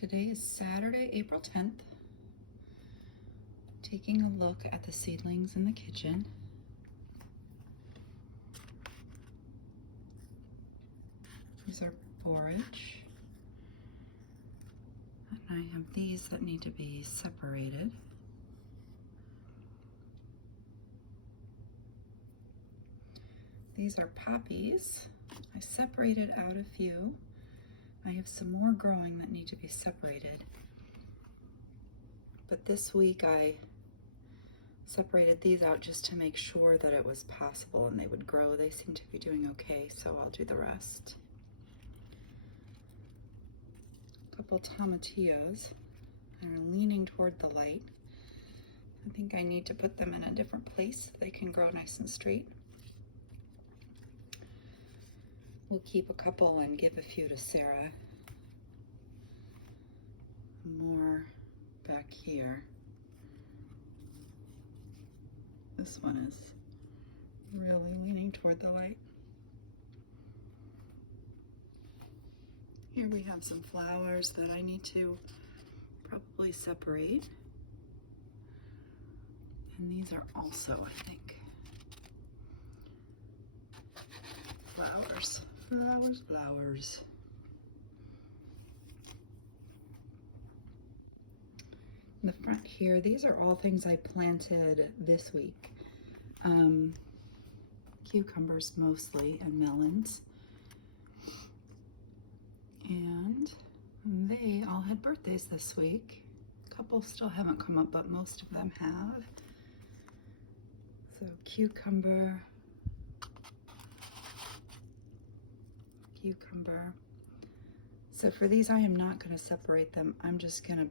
Today is Saturday, April 10th. Taking a look at the seedlings in the kitchen. These are borage. And I have these that need to be separated. These are poppies. I separated out a few. I have some more growing that need to be separated. But this week I separated these out just to make sure that it was possible and they would grow. They seem to be doing okay, so I'll do the rest. A couple tomatillos are leaning toward the light. I think I need to put them in a different place so they can grow nice and straight. We'll keep a couple and give a few to Sarah. More back here. This one is really leaning toward the light. Here we have some flowers that I need to probably separate. And these are also, I think, flowers. Flowers, flowers. In the front here, these are all things I planted this week. Cucumbers mostly, and melons. And they all had birthdays this week. A couple still haven't come up, but most of them have. So cucumber. So for these, I am not going to separate them. I'm just going to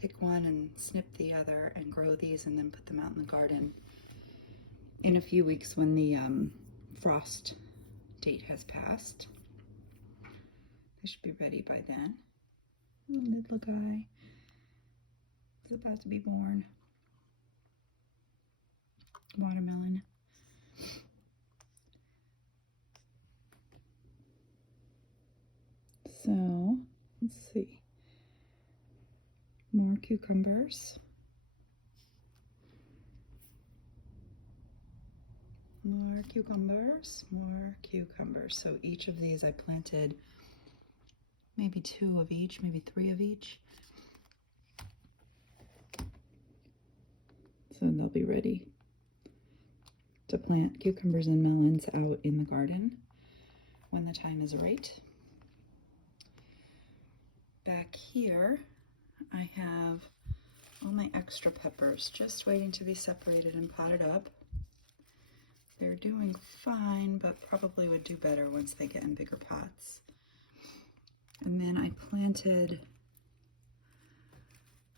pick one and snip the other and grow these and then put them out in the garden in a few weeks when the frost date has passed. They should be ready by then. Little guy is about to be born. Watermelon. So, let's see. More cucumbers. More cucumbers, more cucumbers. So each of these I planted maybe 2 of each, maybe 3 of each. So they'll be ready to plant cucumbers and melons out in the garden when the time is right. Back here, I have all my extra peppers just waiting to be separated and potted up. They're doing fine, but probably would do better once they get in bigger pots. And then I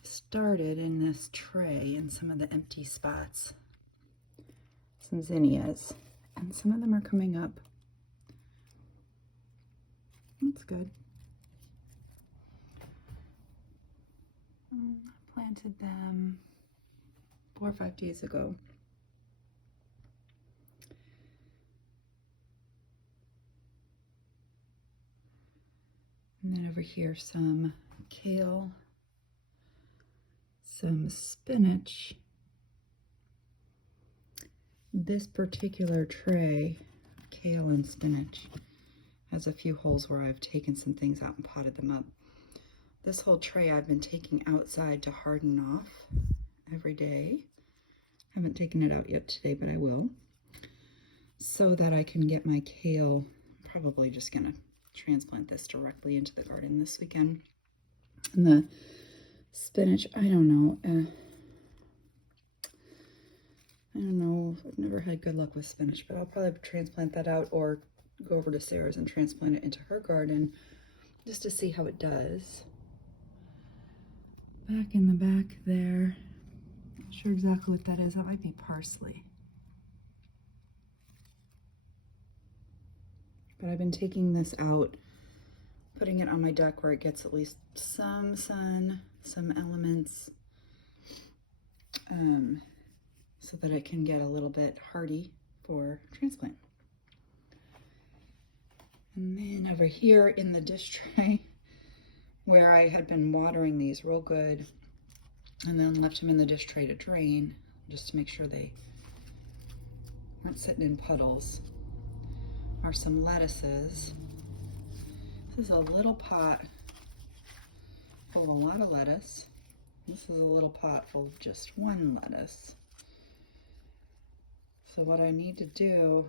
started in this tray in some of the empty spots, some zinnias, and some of them are coming up. That's good. I planted them 4 or 5 days ago. And then over here, some kale, some spinach. This particular tray, kale and spinach, has a few holes where I've taken some things out and potted them up. This whole tray I've been taking outside to harden off every day. Haven't taken it out yet today, but I will. So that I can get my kale. I'm probably just gonna transplant this directly into the garden this weekend. And the spinach, I don't know. I've never had good luck with spinach, but I'll probably transplant that out or go over to Sarah's and transplant it into her garden just to see how it does. Back in the back there, not sure exactly what that is. That might be parsley. But I've been taking this out, putting it on my deck where it gets at least some sun, some elements, so that it can get a little bit hardy for transplant. And then over here in the dish tray, where I had been watering these real good and then left them in the dish tray to drain just to make sure they weren't sitting in puddles, are some lettuces. This is a little pot full of a lot of lettuce. This is a little pot full of just one lettuce. So what I need to do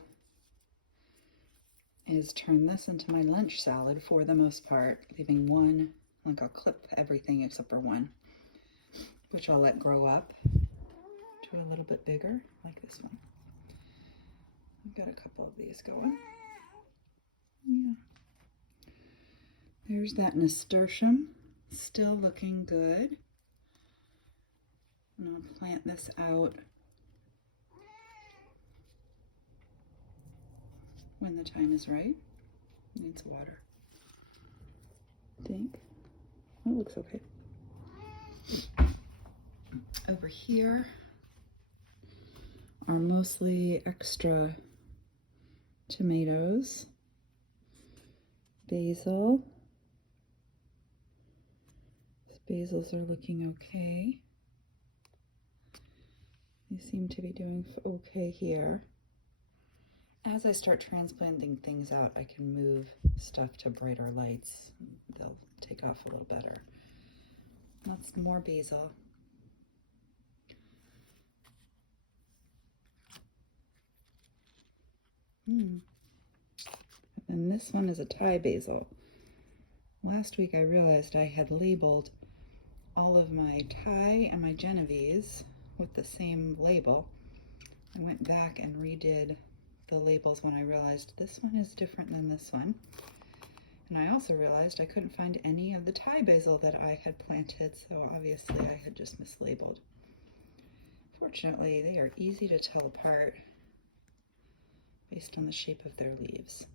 is turn this into my lunch salad for the most part, leaving one, like I'll clip everything except for one, which I'll let grow up to a little bit bigger, like this one. I've got a couple of these going. Yeah. There's that nasturtium, still looking good. And I'll plant this out when the time is right. Needs water. I think. That looks okay. Over here are mostly extra tomatoes, basil. These basils are looking okay. They seem to be doing okay here. As I start transplanting things out, I can move stuff to brighter lights. They'll take off a little better. That's more basil. And this one is a Thai basil. Last week I realized I had labeled all of my Thai and my Genovese with the same label. I went back and redid the labels when I realized this one is different than this one. And I also realized I couldn't find any of the Thai basil that I had planted, so obviously I had just mislabeled. Fortunately, they are easy to tell apart based on the shape of their leaves.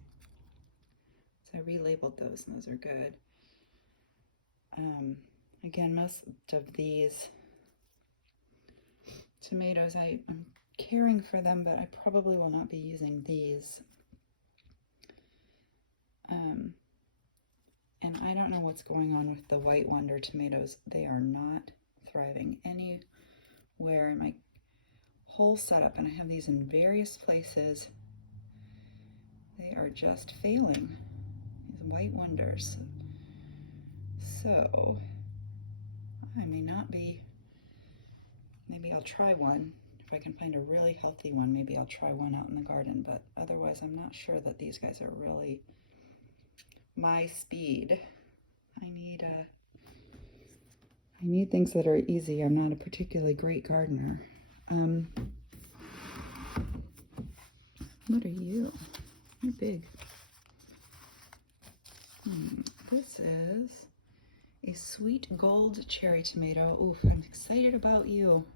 So I relabeled those, and those are good. Again, most of these tomatoes, I'm caring for them, but I probably will not be using these. And I don't know what's going on with the White Wonder tomatoes. They are not thriving anywhere in my whole setup, and I have these in various places. They are just failing, these White Wonders. So I may not be, maybe I'll try one. If I can find a really healthy one, maybe I'll try one out in the garden, but otherwise I'm not sure that these guys are really my speed. I need things that are easy. I'm not a particularly great gardener. What are you? You're big. This is a sweet gold cherry tomato. Oof, I'm excited about you.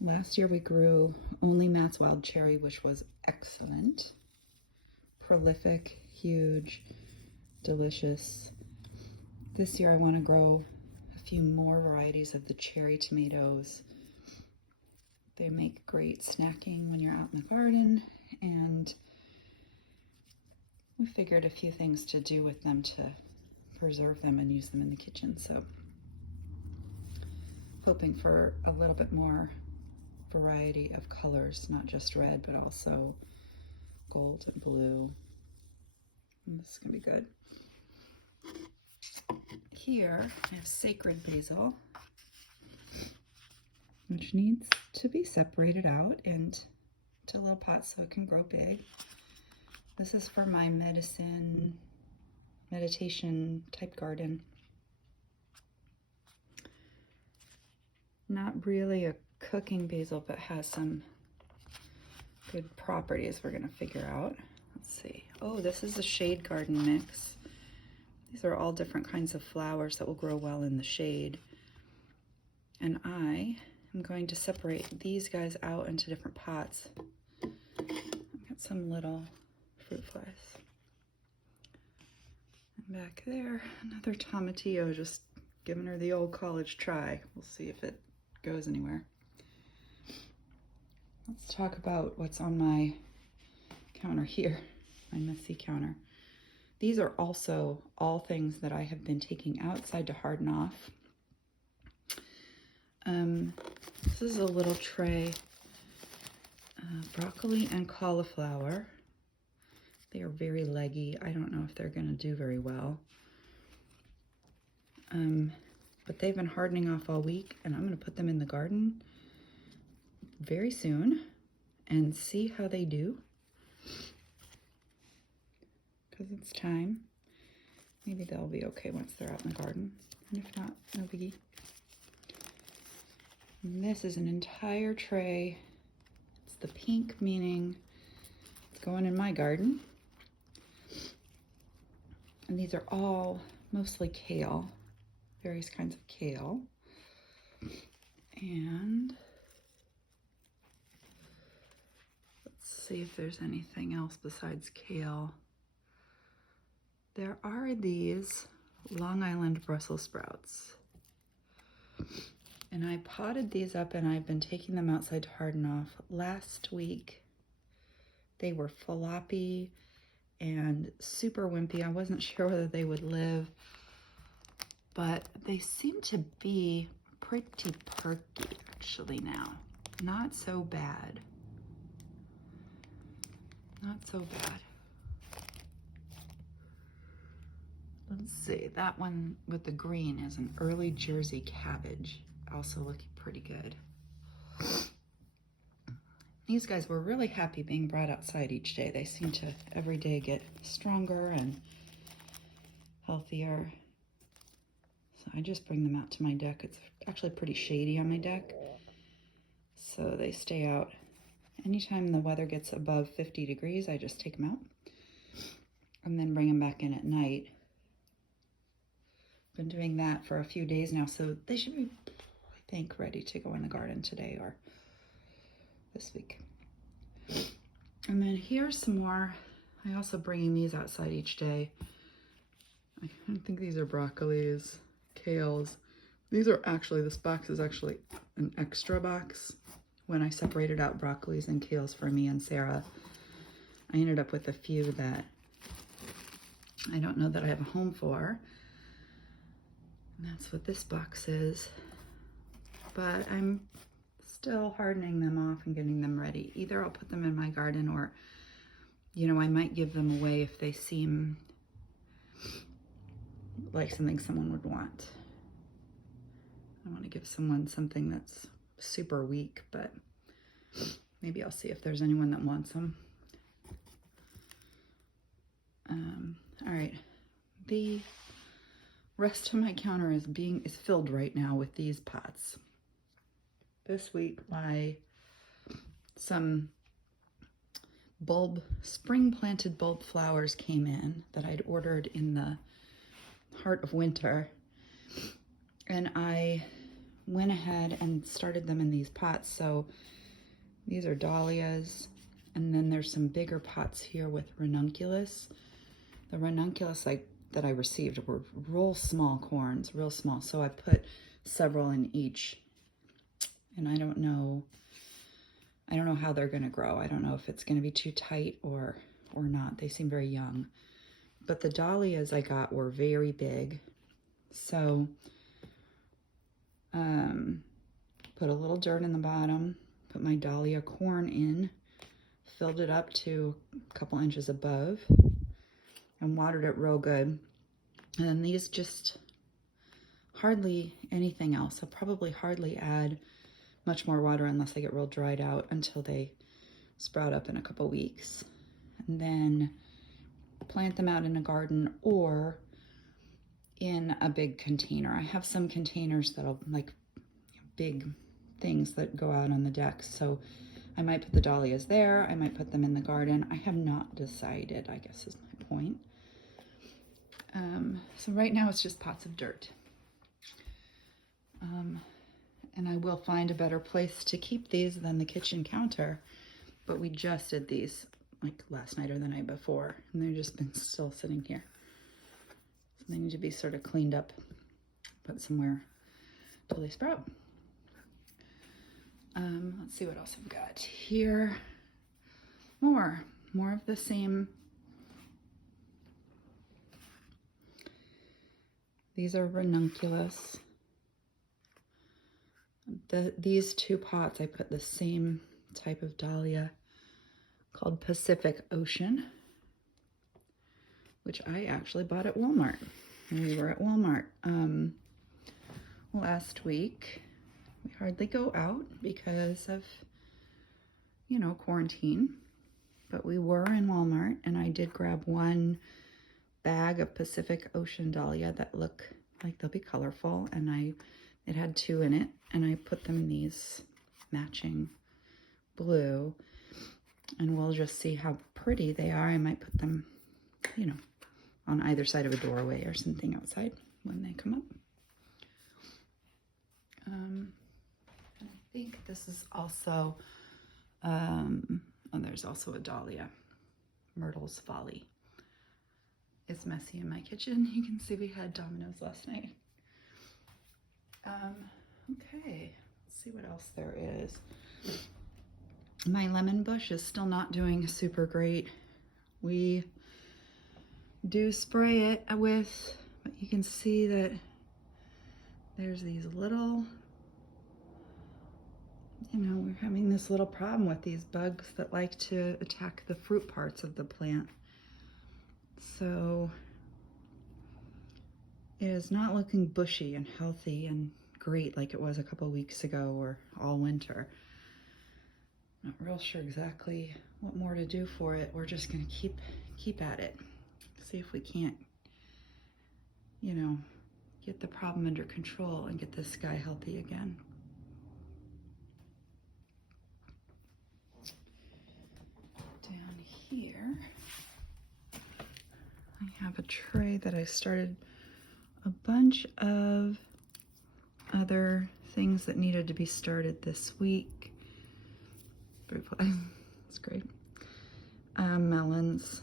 Last year we grew only Matt's Wild Cherry, which was excellent. Prolific, huge, delicious. This year I want to grow a few more varieties of the cherry tomatoes. They make great snacking when you're out in the garden, and we figured a few things to do with them to preserve them and use them in the kitchen. So hoping for a little bit more variety of colors, not just red, but also gold and blue. And this is gonna be good. Here I have sacred basil, which needs to be separated out into little pots so it can grow big. This is for my meditation type garden. Not really a cooking basil, but has some good properties we're gonna figure out. Let's see. Oh, this is a shade garden mix. These are all different kinds of flowers that will grow well in the shade. And I am going to separate these guys out into different pots. I've got some little fruit flies. And back there, another tomatillo, just giving her the old college try. We'll see if it goes anywhere. Let's talk about what's on my counter here, my messy counter. These are also all things that I have been taking outside to harden off. This is a little tray, broccoli and cauliflower. They are very leggy. I don't know if they're going to do very well. But they've been hardening off all week, and I'm going to put them in the garden very soon and see how they do. Because it's time. Maybe they'll be okay once they're out in the garden. And if not, no biggie. And this is an entire tray. It's the pink, meaning it's going in my garden. And these are all mostly kale, various kinds of kale. And let's see if there's anything else besides kale. There are these Long Island Brussels sprouts. And I potted these up and I've been taking them outside to harden off. Last week, they were floppy and super wimpy. I wasn't sure whether they would live, but they seem to be pretty perky actually now. Not so bad. Not so bad. Let's see, that one with the green is an early Jersey cabbage. Also looking pretty good. These guys were really happy being brought outside each day. They seem to every day get stronger and healthier. So I just bring them out to my deck. It's actually pretty shady on my deck. So they stay out. Anytime the weather gets above 50 degrees, I just take them out and then bring them back in at night. Been doing that for a few days now, so they should be, I think, ready to go in the garden today or this week. And then here's some more. I also bringing these outside each day. I don't think these are broccolis, kales. These are actually, this box is actually an extra box. When I separated out broccolis and kales for me and Sarah, I ended up with a few that I don't know that I have a home for. And that's what this box is. But I'm still hardening them off and getting them ready. Either I'll put them in my garden or, you know, I might give them away if they seem like something someone would want. I want to give someone something that's super weak, but maybe I'll see if there's anyone that wants them. All right, the rest of my counter is filled right now with these pots. This week, some spring planted bulb flowers came in that I'd ordered in the heart of winter, and I went ahead and started them in these pots. So these are dahlias, and then there's some bigger pots here with ranunculus. The ranunculus that I received were real small corns, real small. So I put several in each, and I don't know how they're going to grow. I don't know if it's going to be too tight or not. They seem very young. But the dahlias I got were very big. So put a little dirt in the bottom, put my dahlia corn in, filled it up to a couple inches above, and watered it real good. And then these just hardly anything else. I'll probably hardly add much more water unless I get real dried out until they sprout up in a couple weeks. And then plant them out in a garden or in a big container. I have some containers that'll like big things that go out on the deck. So I might put the dahlias there. I might put them in the garden. I have not decided, I guess is my point. So right now it's just pots of dirt. And I will find a better place to keep these than the kitchen counter. But we just did these like last night or the night before, and they've just been still sitting here. So they need to be sort of cleaned up, put somewhere till they sprout. Let's see what else I've got here. More of the same These are ranunculus. These two pots, I put the same type of dahlia called Pacific Ocean, which I actually bought at Walmart. And we were at Walmart last week. We hardly go out because of, you know, quarantine. But we were in Walmart, and I did grab one bag of Pacific Ocean dahlia that look like they'll be colorful, and it had two in it, and I put them in these matching blue, and we'll just see how pretty they are. I might put them, you know, on either side of a doorway or something outside when they come up. And I think this is also, and there's also a dahlia, Myrtle's Folly. It's messy in my kitchen. You can see we had Domino's last night. Okay, let's see what else there is. My lemon bush is still not doing super great. We do spray it with, but you can see that there's these little, you know, we're having this little problem with these bugs that like to attack the fruit parts of the plant. So it is not looking bushy and healthy and great like it was a couple weeks ago or all winter. Not real sure exactly what more to do for it. We're just gonna keep at it. See if we can't, you know, get the problem under control and get this guy healthy again. Down here, I have a tray that I started a bunch of other things that needed to be started this week. It's great. Melons.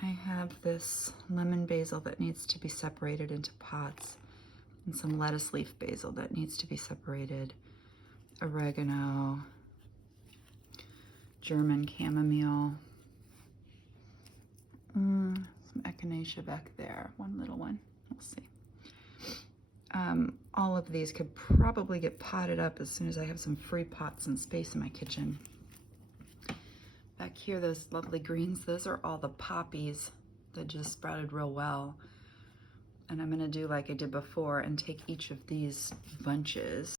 I have this lemon basil that needs to be separated into pots, and some lettuce leaf basil that needs to be separated, oregano, German chamomile, some echinacea back there, one little one, we'll see. All of these could probably get potted up as soon as I have some free pots and space in my kitchen. Back here, those lovely greens, those are all the poppies that just sprouted real well. And I'm gonna do like I did before and take each of these bunches